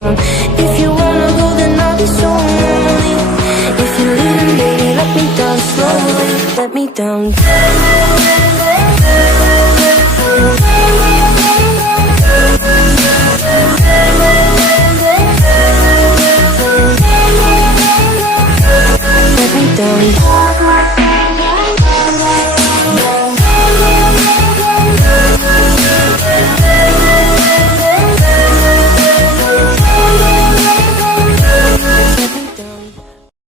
If you wanna go, then I'll be so lonely. If you're leaving, baby, let me down slowly. Let me down.